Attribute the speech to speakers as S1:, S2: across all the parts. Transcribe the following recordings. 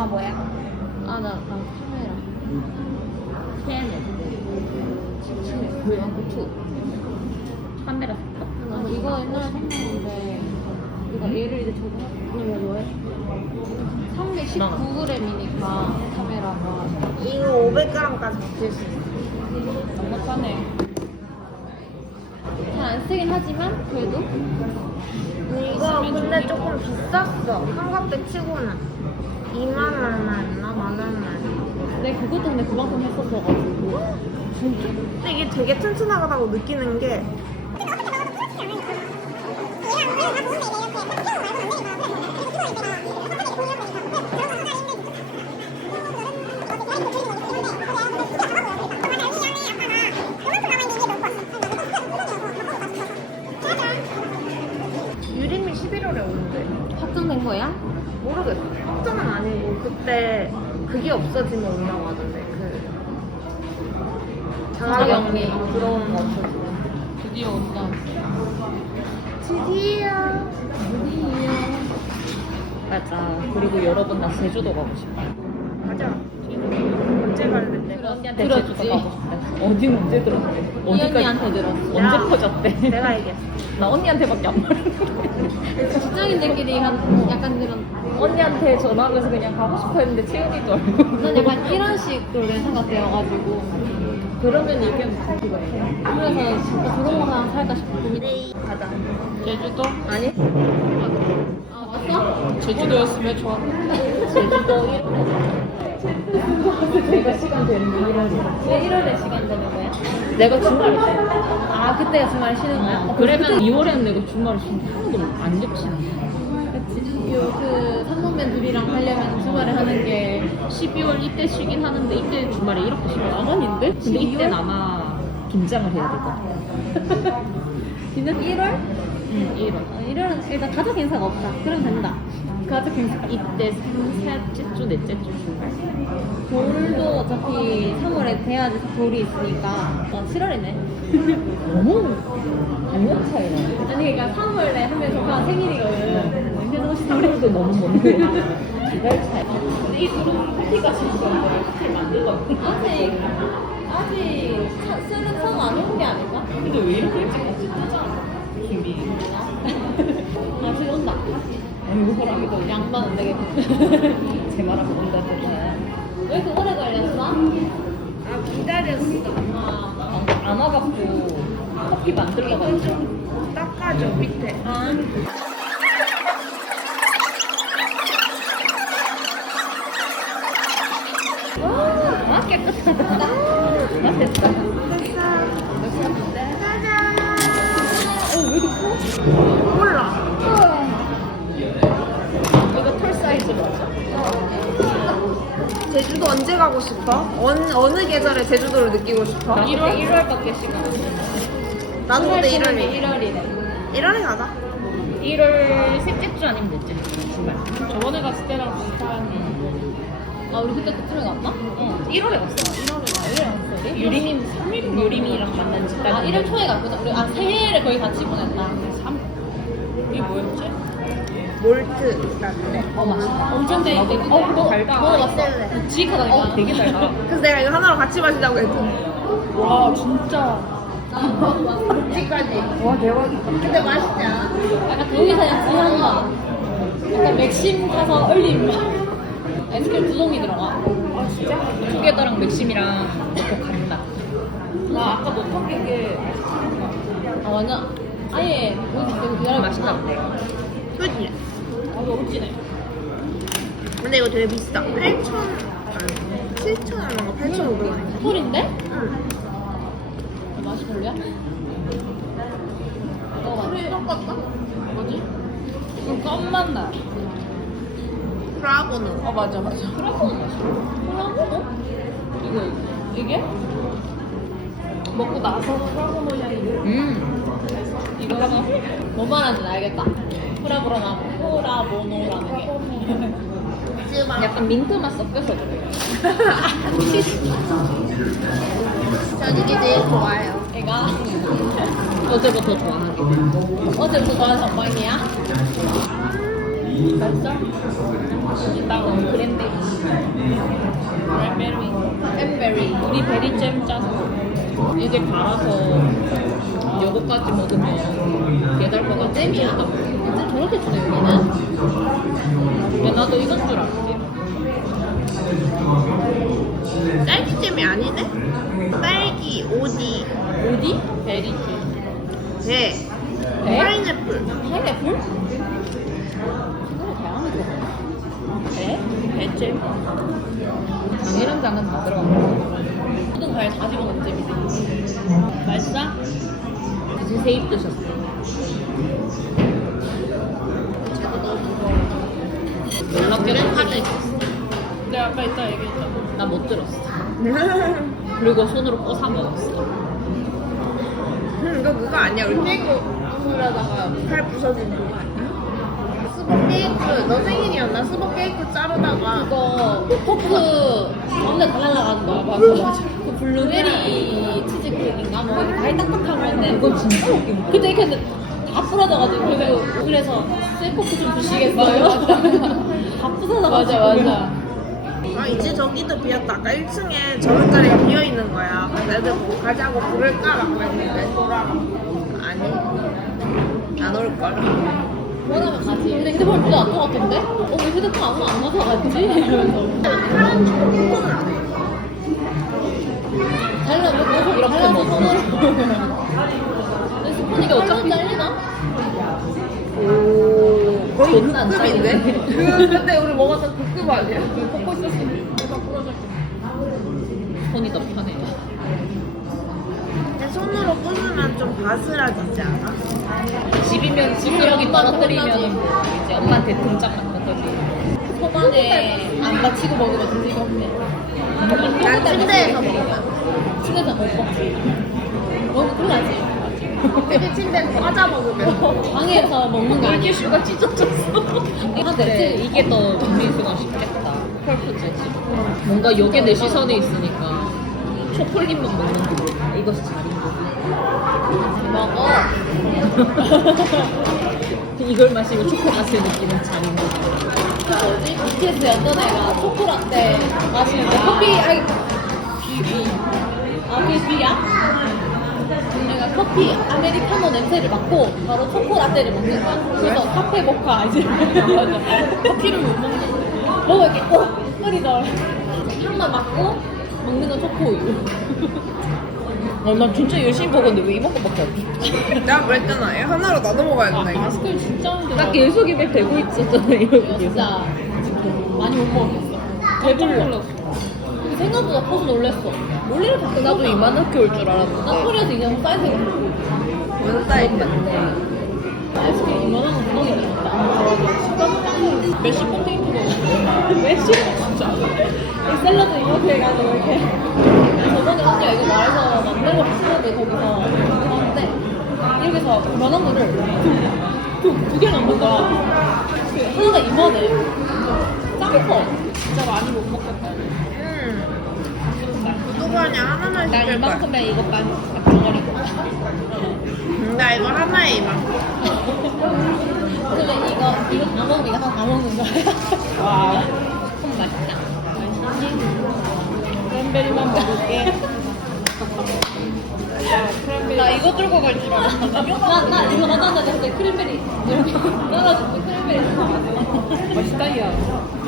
S1: 뭐야?
S2: 나 카메라. 캐네. 뭐야? 고추. 카메라 살까? 이거 옛날에 샀는데 이거 얘를 이제 저거 뭐해? 319g이니까 카메라가
S1: 이거 500g까지 바뀔 수 있어.
S2: 넉넉하네. 잘 안 쓰긴 하지만 그래도
S1: 이거 근데 조금 비쌌어. 삼각대 치고는 2만 얼마 했나? 만 얼마 했나?
S2: 내 그것도 근데 그만큼 했었어가지고
S1: 근데 이게 되게 튼튼하다고 느끼는 게 유림이 11월에 오는데
S2: 확정된 거야?
S1: 모르겠어. 확정은 아니고 그때 그게 없어지면 온다고 하던데 그 자가격리 들어오는 거 없어지면
S2: 드디어 온다.
S1: 드디어
S2: 맞아. 그리고 여러분 나 제주도 가고 싶어.
S1: 가자. 언제 갈래?
S2: 내가 언니한테 제주도 가고 싶대. 언제 들었대? 이 언니한테 들었어.
S1: 야,
S2: 언제 퍼졌대?
S1: 내가 얘기했어.
S2: 나 언니한테밖에 안 말했는데.
S1: 직장인들끼리
S2: 약간 그런 언니한테 전화하면서 그냥 가고 싶어 했는데 채은이도 알고.
S1: 난 약간 이런 식으로 생각되어가지고
S2: 그러면 얘기하면 좋을 것 같아.
S1: 그래서 진짜 그런 거 하나 살까 싶어. 가자.
S2: 제주도?
S1: 아니?
S2: 왔어? 제주도였으면 좋았는데. 제주도 1월에. 내가 시간 되는 게 1월이야.
S1: 왜 1월에 시간 되는 거야?
S2: 내가 주말에 쉬어.
S1: 아, 그때가 주말에 쉬는 거야?
S2: 그러면 2월에는 내가 주말에 쉬는데 하나도 안 접시나.
S1: 그치. 그 삼성맨 둘이랑 하려면 주말에 하는 게
S2: 12월 이때 쉬긴 하는데 이때 주말에 이렇게 쉬면 아닌데? 근데
S1: 12월?
S2: 이때는 아마 김장을 해야 될 것 같아.
S1: 진짜 1월?
S2: 응, 1월.
S1: 1월은 일단 가족 행사가 없다. 그럼 된다. 가족 행사.
S2: 이때 셋째 주, 넷째 주 주말.
S1: 돌도 어차피 3월에 돼야지 돌이 있으니까 7월이네.
S2: 너무 반년 차이나.
S1: 아니 그러니까 3월에 하면 조카 생일이거든. 그래서 혹시
S2: 3월도 너무 먼데 2달 차이.
S1: 근데 이 둘은 커피가 진짜 커피를 만들거든. 아직 쓰는 성안 온 게 아닐까?
S2: 근데 왜 이렇게 일찍 같이 뜨잖아. 준비.
S1: 아직 온다.
S2: 아니 호랑이도
S1: 양반 안 되겠다.
S2: 제 말하고 온다 했잖아.
S1: 왜 이렇게 오래 걸렸어? 아 기다렸어.
S2: 안 와갖고 커피 만들러 가지고.
S1: 닦아줘 밑에.
S2: 아 깨끗하다. 나 됐다.
S1: 짜잔.
S2: 왜 이렇게 커?
S1: 몰라.
S2: 이거 털 사이즈 맞아?
S1: 제주도 언제 가고 싶어? 어느 계절에 제주도를 느끼고 싶어?
S2: 1월밖에 시간.
S1: 나도 근데 1월이.
S2: 1월이래.
S1: 1월에 가자.
S2: 1월 셋째 주 아니면 넷째 주 주말. 저번에 갔을 때랑 비슷한.
S1: 우리 그때 그쯤에 갔나?
S2: 1월에 갔어.
S1: 1월에 갔어.
S2: 유림이 3일 유림이랑 만난 지 딱.
S1: 1월 초에 갔구나. 우리 새해를 거의 같이 보냈다.
S2: 3. 이게 뭐였지?
S1: 몰트 라떼.
S2: 맛있다.
S1: 엄청 데이트.
S2: 그거 달다.
S1: 먹어봤어. 지익하다니까.
S2: 되게 달다.
S1: 그래서 내가 이거 하나로 같이 마시자고 했더니.
S2: 와 진짜.
S1: 지까지.
S2: 와 대박이다.
S1: 근데 맛있지 않아? 약간 여기서 약간 거. 약간 맥심 가서 얼린 아이스크림 두 종이 들어가.
S2: 아 진짜? 투게더랑 맥심이랑 넣고 간다. 나 아까 못한 게
S1: 완전 아예 뭐지 되게 기다려
S2: 맛있다 근데.
S1: 그지?
S2: 너무 진해.
S1: 근데 이거 되게 비싸. 8,000 아니 7,000원인가 8,500원인가? 꿀인데? 응. 맛이 별로야? 술이 섞었다? 뭐지?
S2: 좀 껌맛 나.
S1: 프라고노.
S2: 맞아.
S1: 프라고노 맛있어. 프라고노?
S2: 이게?
S1: 먹고 나서 프라고노 향이.
S2: 이거는
S1: 뭔 말하는지 알겠다. 프라모노라는 게.
S2: 약간 민트 맛 섞여서 그래.
S1: 전 이게 제일 좋아요. 얘가
S2: 어제부터 좋아하게 돼.
S1: 어제부터 좋아하는 전망이야?
S2: 맛있어? 일단 그랜데리 엠베리 우리 베리잼 짜서 이게 달아서 요거까지 먹으면 배달거가 잼이야? 잼 저렇게 주네 여기는. 야 나도 이건 줄 알았지.
S1: 딸기잼이 아니네? 딸기, 오디,
S2: 어디? 베리잼.
S1: 배,
S2: 배?
S1: 파인애플.
S2: 파인애플? 생각보다 다양하게 들어가. 배? 배잼? 장이랑 장은 다 들어간 거. 모든 과일 다 집어넣은 잼이지. 맛있어? 지금 세입 드셨어. 놀랍게도 카드 있었어. 내가 아까 이따 얘기했잖아. 나 못 들었어. 그리고 손으로 뽀사 먹었어.
S1: 이거 그거 아니야? 우리 케이크 부수려다가 팔 부서진 그거 아니야? 수박 케이크, 너 생일이었나? 수박 케이크 자르다가
S2: 그거 포크 가운데 다 날라가는 거야. 맞아. 그 블루베리 치즈케이크인가 뭐 이렇게 과일 딱딱한 건데 그거 진짜 웃긴 거. 그때 이렇게 했는데 다 부러져가지고 그래서 셀포크 좀 주시겠어요? 다 부서져. 맞아.
S1: 아 이제 저기도 비었다. 아까 1층에 저런 자리가 비어있는 거야. 그래서 애들 보고 가자고 부를까라고 했는데 아니 안 올걸.
S2: 원하면 가지. 근데 휴대폰 별로 안것 같은데? 왜 휴대폰 아무나 안 가져갔지? 이러면서 달라고 이렇게 먹어. 내 스푼이 어차피 잘리나?
S1: 오 거의
S2: 존나 안
S1: B급인데? 근데 우리 먹었던 B급 아니야?
S2: 먹고 있었으면 내가 부러졌어. 손이 더 편해.
S1: 근데 손으로 부수면 좀 바스라지지 않아?
S2: 집이면 집으로 떨어뜨리면 이제 엄마한테 등짝 맞는 거지. 초반에 안 다치고 먹으면 등지가 없네.
S1: 난 침대에서 먹으면.
S2: 침대에서 못 먹지. 너무 큰일나지.
S1: 애들 침대에서 과자 먹으면.
S2: 방에서 먹는 거 아니야?
S1: 물티슈가 찢어졌어.
S2: 근데 이게 더 정리수가 쉽겠다. 펄프지. 뭔가 요게 내 시선에 있으니까 초콜릿만 먹는 거. 이것이 잘인 거지. 먹어. 이걸 마시고 초코맛을 느끼는 잘인 거지. 그 뭐지? BTS 였던 애가 초코라떼 마시는데 커피 비야? 내가 커피 아메리카노 냄새를 맡고 바로 초코라떼를 먹는 거야. 그래서 카페 모카 이제 커피를 못 먹는 거야. 너무 이렇게 끓이더라. 향만 맡고 먹는 건 초코우유. 나 진짜 열심히 먹었는데 왜 이만큼밖에 안 돼?
S1: 내가 그랬잖아. 얘 하나로 나눠 먹어야 된다. 이거.
S2: 마스크를 진짜 힘들어. 나 계속 입에 대고 있었잖아. 이거 진짜 많이 못 먹었어. 배불러. 생각보다 커서 놀랬어. 놀리를 자꾸 나도 이만하게 올 줄 알았는데. 나 코리아에서 이제 사이즈가
S1: 뭔 사이즈인데?
S2: 아이스크림 이만한 거 구멍이 있다. 몇십 포테이토 먹었어. 몇십? 진짜. 이 샐러드 이렇게 해가지고 이렇게. 저번에 언니가 이거 말해서 만들고 싶었는데 거기서 하는데 이렇게 해서 이만한 거를 두 개 넣는 거야. 하나가 이만해. 짱 커. 진짜 많이 못 먹겠다.
S1: 누구 하냐? 하나만
S2: 난
S1: 시킬 거야.
S2: 이만큼에 이것만 덩어리고.
S1: 나 이거 하나에 이만큼.
S2: 그러면 이거 다 먹으면 이거 하나 다 먹는 거야. 와. 맛있다. 크랜베리만 먹을게. 나 이거 들고 갈 줄 알았어. 나 이거 하나 했을 때 크랜베리 이렇게 떨어지고 크랜베리 맛있다 야.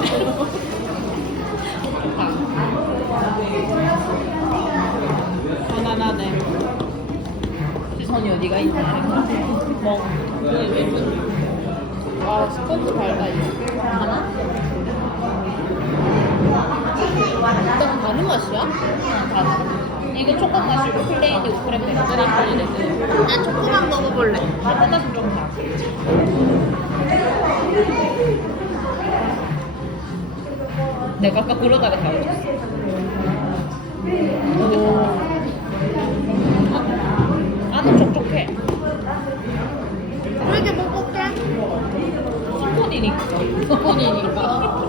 S2: 편안하네. 시선이 어디가 있나? 뭐? 와 스펀지 달다 이거. 하나? 일단 다른 맛이야? 다른. 이거 초코 맛이고 플레인이고 크랜베리 플레인이고.
S1: 난 초코만 먹어볼래.
S2: 하나씩 좀 다. 내가 아까 그러다가 다 해줬어. 안은 촉촉해.
S1: 왜 이렇게 뻑뻑해?
S2: 스콘이니까.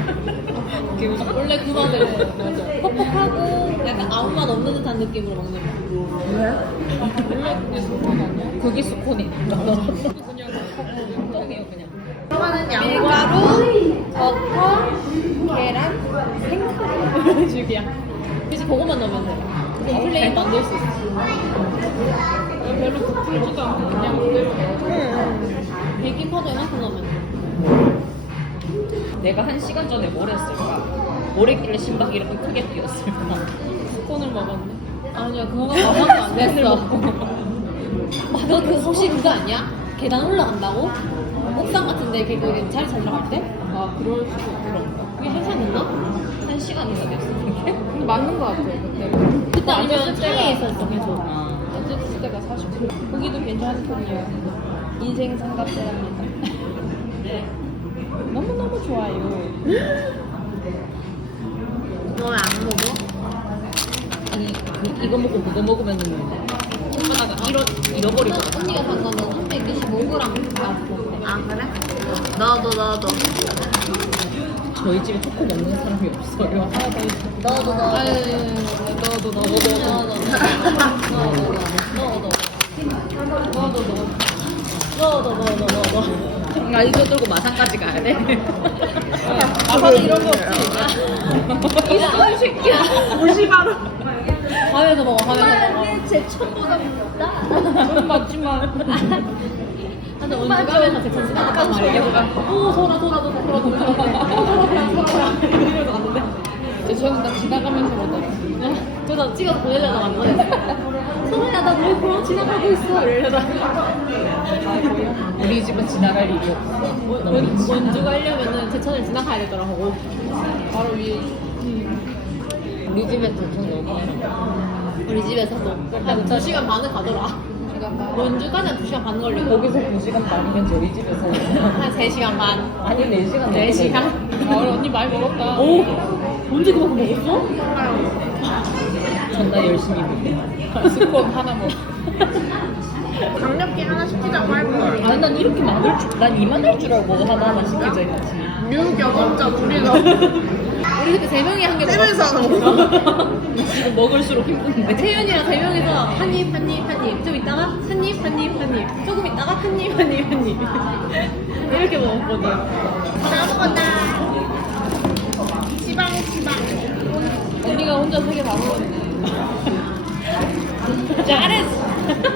S2: 원래 그 맛을 퍽퍽하고 약간 아무 맛 없는 듯한 느낌으로 먹는 거.
S1: 왜?
S2: 원래 그게 스콘 아니야? 그게 스콘이니까. 그냥 떡이에요 그냥.
S1: 좋아하는 양과
S2: 밀가루, 버터, 계란, 생강 죽이야. 그치 그거만 넣으면 돼. 그럼 플레인 만들 수 있어. 별로 부풀지도 않고 그냥 그대로. 베이킹 파우더 이만큼 넣으면 돼.
S3: 내가 1시간 전에 뭘 했을까? 뭘 했길래 심박이 이렇게 크게 뛰었을까?
S2: 스콘을 먹었네. 아니야 그거가 가만히 안 됐어. 너 그 혹시 그거 아니야? 계단 올라간다고? 옥상 같은데 그게 자리 잘 들어갈 때?
S3: 아, 그럴 수도 있더라고.
S2: 그게 1시간 됐나?
S3: 1시간이나 됐어, 그게?
S2: 근데 맞는 거 같아 그때. 그때 아니면 차에 있었어 계속.
S3: 아,
S2: 어쨌을 때가 40분. 고기도 괜찮은 편이에요. 인생 삼각대랍니다. 너무너무 좋아요.
S1: 너 왜 안 먹어?
S3: 이거 먹고 그거 먹으면 손바닥 잃어버리거든.
S2: 언니가 산 거는 325g 나왔어.
S1: 아 그래? 너도
S3: 저희 집에 초코 먹는 사람이 없어요.
S1: 너도
S3: 나 이거 들고 마산까지 가야 돼?
S2: 아빠는 이런 거 없지?
S3: 있어, 이 새끼야.
S1: 무시바로
S2: 화면에서 먹어, 화면에서 먹어.
S1: 제 첫보다 못다
S3: 그건 맞지만.
S2: 근데 언니 가면서 제 전신 나갔단 말이에요. 오, 소라. 이러면서 갔는데. 저는 딱 지나가면서 보더라고요. 저도 찍어서 보내려고 갔는데. 소라야, 나 너희 보러 지나가고 있어. 이러다가.
S3: 우리 집은 지나갈 일이 없어.
S2: 원주 가려면은 제천을 지나가야 되더라고. 바로 위에.
S3: 우리 집에 도청 너무 많아.
S2: 우리 집에서도 한 2시간 반을 가더라. 원주까지 한 2시간 반 걸리고.
S3: 거기서 2시간 반이면 저희 집에서
S2: 한 3시간 반.
S3: 아니 4시간
S2: 4시간? 아, 우리 언니 많이 먹었다. 오! 언제 그만큼 먹었어?
S3: 존나 열심히 먹어.
S2: 스콘 하나 먹어.
S1: 강력히 하나 시키자고 할걸
S3: 아니 난 이렇게 많을 줄, 난 이만할 줄 알고 하나하나 시키자 했지.
S1: 유경험자 둘이서
S2: 우리 그때 3명이 한 개
S1: 떼면서
S2: 먹었어.
S3: 지금 먹을수록 힘든데.
S2: 태윤이랑 3명이서 한 입. 좀 있다가 한 입. 조금 있다가 한 입. 이렇게 먹었거든.
S1: 다 먹었다 지방
S2: 언니가 혼자 3개 다 먹었네.
S3: 잘했어.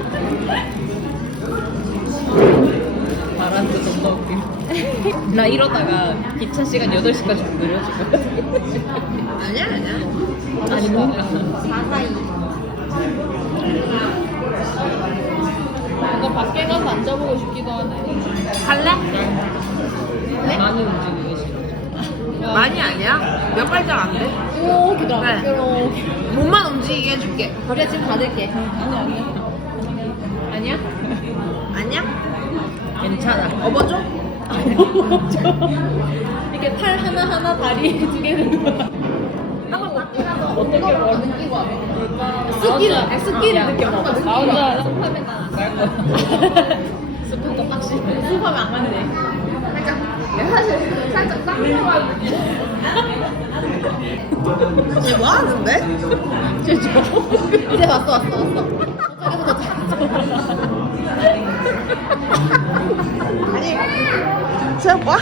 S3: 바람도 존나 웃겨. 나 이러다가 기차 시간 8시까지 늘려줄 거야.
S1: 아니야
S3: 아니 뭔가
S1: 442
S2: 뭔가 밖에 가서 앉아보고 싶기도 하네.
S1: 갈래?
S3: 많이 움직이기 싫어.
S1: 많이 아니야? 몇 발짝 안 돼?
S2: 이렇게 들어가.
S1: 네.
S2: 이렇게.
S1: 몸만 움직이게 해줄게
S2: 그래 지금 받을게. 아니야?
S1: 아니야?
S3: 괜찮아.
S1: 업어줘?
S2: 이렇게 팔 하나 다리 2개는
S3: 어떻게 느끼고
S2: 스키를 느껴 먹어. 나 혼자
S3: 갈 거야.
S2: 스푼도 확실히 수업하면 안 가네.
S1: 살짝 쌍꺼풀 얘 뭐 하는데?
S2: 이제 왔어.
S1: 아니 쟤 뭐?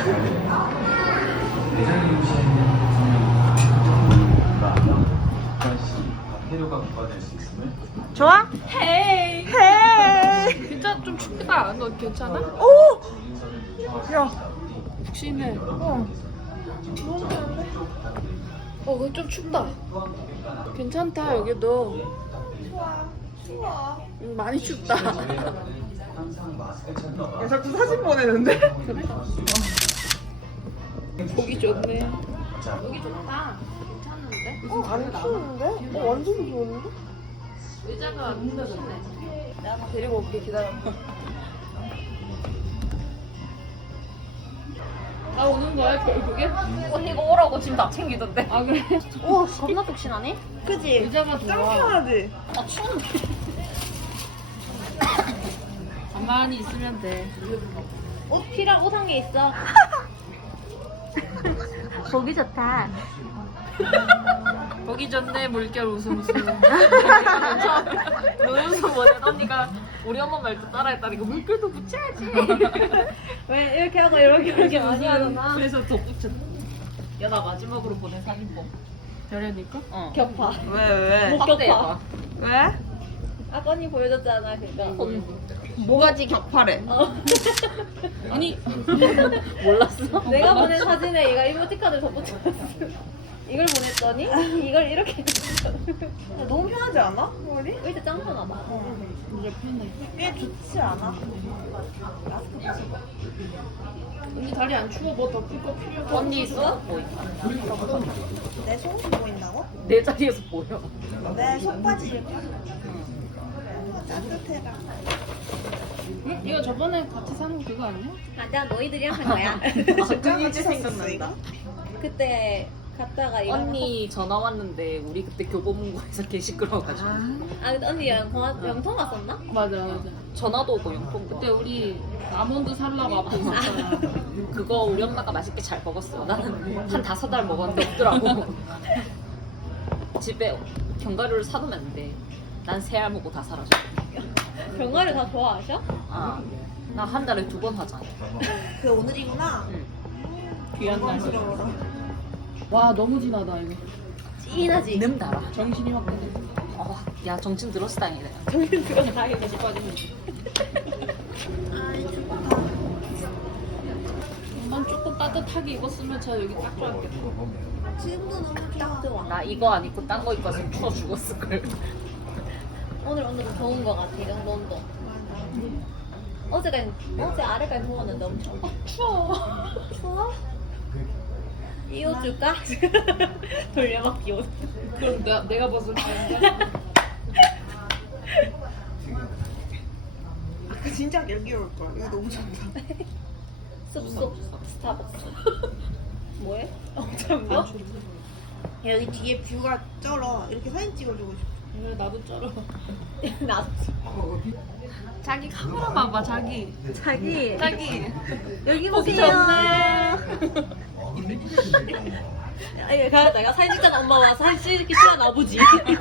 S4: 해류가 부과될 수 있음을
S1: 좋아?
S2: 헤이.
S1: 헤이
S2: 진짜 좀 춥다. 너 괜찮아?
S1: 오! 야
S2: 푹신해. 그거 좀 춥다. 괜찮다 여기도. 많이 춥다.
S4: 항상 마스크 착용
S1: 얘 자꾸 사진 보내는데?
S2: 보기 좋네.
S4: 자,
S2: 여기 좋다. 괜찮은데?
S1: 안 추운데? 완전 좋은데?
S2: 의자가 좋네.
S1: 내가 데리고 올게 기다려
S2: 나 오는 거야 결국에?
S3: 언니가 오라고 짐 다 챙기던데.
S2: 아 그래?
S1: 우와
S2: 겁나 푹신하니?
S1: 그지?
S2: 의자가 좋아.
S1: 짱편하지?
S2: 아 추운데. 가만히 있으면 돼. 옷 필요한 옷 한 개 있어.
S1: 보기 좋다
S2: 보기
S3: 오기 전에 물결 웃음수. 눈웃음 보낸 언니가 우리 엄마 말도 따라했다니까 물결도 붙여야지.
S2: 왜 이렇게 하고 이렇게 많이 하잖아.
S3: 그래서 덧붙였다. 야 나 마지막으로 보낸 사진 뭐?
S5: 별이니까?
S3: 어.
S2: 격파.
S5: 왜?
S2: 목격파.
S5: 왜?
S2: 아까 언니 보여줬잖아 그거.
S5: 뭐가지 격파래?
S3: 아니 몰랐어?
S2: 내가 보낸 사진에 얘가 이모티콘을 덧붙였어. 이걸 보냈더니 이걸 이렇게
S5: 너무 편하지 않아? 머리?
S2: 의자 짱 편하다.
S5: 꽤 좋지 않아?
S2: 언니 다리 안 추워 뭐 덮을 거 필요해.
S3: 언니 있어? 보이.
S5: 내 속옷이 보인다고?
S3: 내 자리에서 보여.
S5: 내 속바지 입을까? 따뜻해라.
S2: 응? 이거 저번에 같이 사는 그거 아니야?
S6: 맞아, 너희들이랑 한 거야.
S5: 진짜 같이 생각난다.
S6: 그때 갔다가 이거
S3: 언니 전화 왔는데 우리 그때 교보문고에서 개 시끄러워가지고
S6: 아, 근데 언니랑 영통 왔었나?
S2: 맞아 맞아.
S3: 전화도 오고 용돈도
S2: 그때 우리 아몬드 살라고 앞에 있었잖아.
S3: 그거 우리 엄마가 맛있게 잘 먹었어. 나는 한 5달 먹었는데 없더라고. 집에 견과류를 사두면 안 돼. 난 3알 먹고 다 사라져.
S6: 병아리 다 좋아하셔?
S3: 아, 나 한 달에 2번 하잖아.
S5: 그 오늘이구나.
S2: 귀한 날씨.
S5: 부러워라.
S2: 와 너무 진하다 이거.
S6: 찐하지?
S3: ным 달아.
S2: 정신이 확 깨져.
S3: 야 정신 들었어 다행이다.
S6: 정신 들어서 다행이다.
S2: 다시 빠지는. 난 조금 따뜻하게 입었으면 저 여기 딱 좋았겠다.
S5: 지금도 너무
S6: 딱 좋아.
S3: 나 이거 안 입고 딴 거 입고 왔으면 추워 죽었을걸.
S6: 오늘 오늘은 더운 거 같아, 이 정도도. 어제 아래까지 더웠는데 엄청.
S2: 추워.
S6: 추워? 이 옷 줄까? 돌려막기 옷.
S2: 그럼 내가 벗을 텐데.
S5: 그 진짜 여기 올 거야. 이거 너무 좋다.
S6: 숲속 스타벅스. 뭐해? 엄청 거?
S5: 여기 뒤에 뷰가 쩔어. 이렇게 사진 찍어주고 싶어.
S2: 그래 나도 쩔어.
S6: 나도.
S3: 자기 카메라 봐봐 자기.
S6: 자기.
S5: 여기
S3: 보기
S5: 보세요.
S6: 아니, 내가 사진 찍잖아. 엄마가 사진 찍기 싫어 아버지.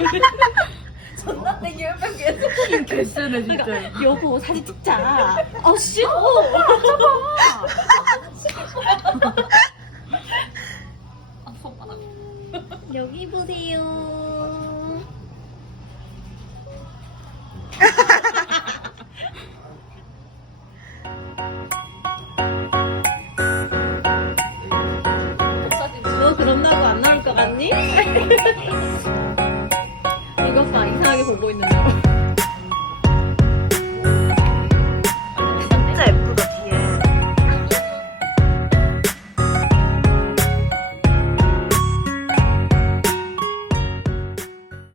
S6: 존나 땡겨 옆에 계속.
S2: 개쎄네 진짜.
S6: 그러니까 여보 사진 찍자. 아 싫어.
S3: 아 손바닥.
S6: 여기 보세요.
S3: 사진
S6: 너 그런다고 안 나올 것 같니?